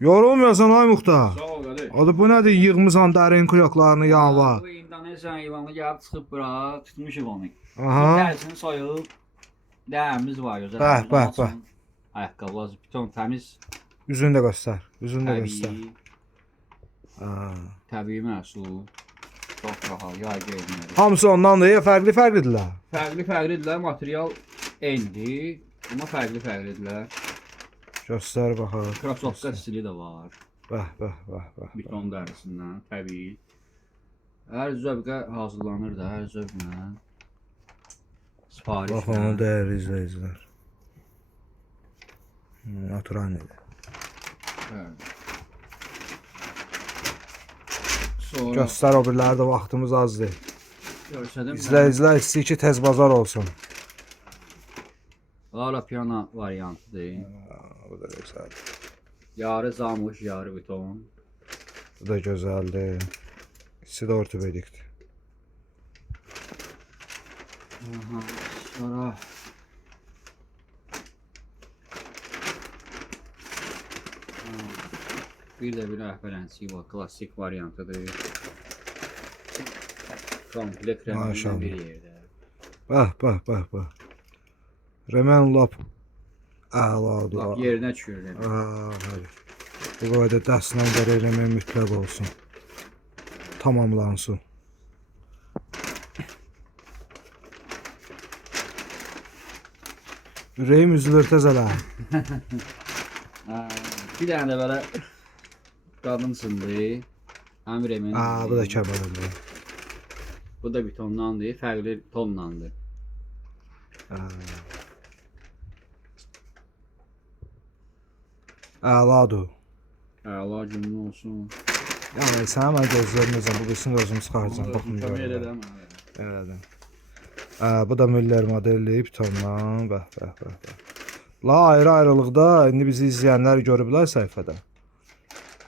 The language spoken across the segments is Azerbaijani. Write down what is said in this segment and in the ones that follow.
Yorulmuyorsan ay Muxtar. Sağ ol qardaş. Adı bu nədir? Yığmısan dərin kuyaklarını yanva. Bu İndoneziya heyvanı gəlib çıxıb bura, tutmuşuq onu. Aha. Dərisini soyub, dəyərimiz var gözəl. Bəh, bəh, bəh. Ayaqqabılar, bütün təmiz, Üzünü də göstər. Üzünü də göstər. təbii, Ha. təbii məhsul. Çox rahat, yay geyinməli. Hamısı ondan da ya fərqli-fərqlidirlər. Fərqli-fərqlidirlər, material eynidir, amma fərqli-fərqlidirlər. Göstər baxaq. Krasovka stili də var. Bəh, bəh, bəh, bəh. Beton dərisindən, təbii. Hər zövqə hazırlanır da, hər zövqlə. Sifariş. Bax onu dəyərli izləyicilər. Natural nədir? Sonra Göstər o birləri də vaxtımız azdır. görsədim. İzləyicilər istəyir ki, tez bazar olsun. Lara piyano variantıdır. Bu da gözəl. Yarı zamış, yarı beton. Bu da gözəldir. İkisi də ortopedikdir. Aha, sonra bir də bir rəhbərənsi var, klassik variantıdır. Komplekt Maşallah. rəmənlə bir yerdə. Bəh, bəh, bəh, bəh. Remən lap əladır. Lap yerinə düşür. Bəli. Bu boyda dərslə görə remən mütləq olsun. Tamamlansın. Ürəyim üzülür təzələ. Bir dənə də belə qadın sındı. Əmir emin. Bu da kəbəlidir. Bu da betondandır, fərqli tonlandır. Əladır. Əla günlü olsun. Yəni sən mən gözlərinəcəm, bu birisini özüm çıxaracam. Baxın Kömək görürəm. edəm. Elədim. Bu da Müller modelli betondan. Bəh, bəh, bəh, bəh. La ayrı-ayrılıqda indi bizi izləyənlər görüblər səhifədə.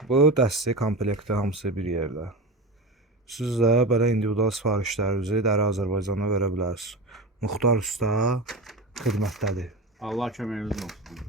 Bu dəsti komplekti hamısı bir yerdə. Siz də belə individual sifarişlərinizi Dəri Azərbaycana verə bilərsiniz. Muxtar Usta xidmətdədir. Allah köməyiniz olsun.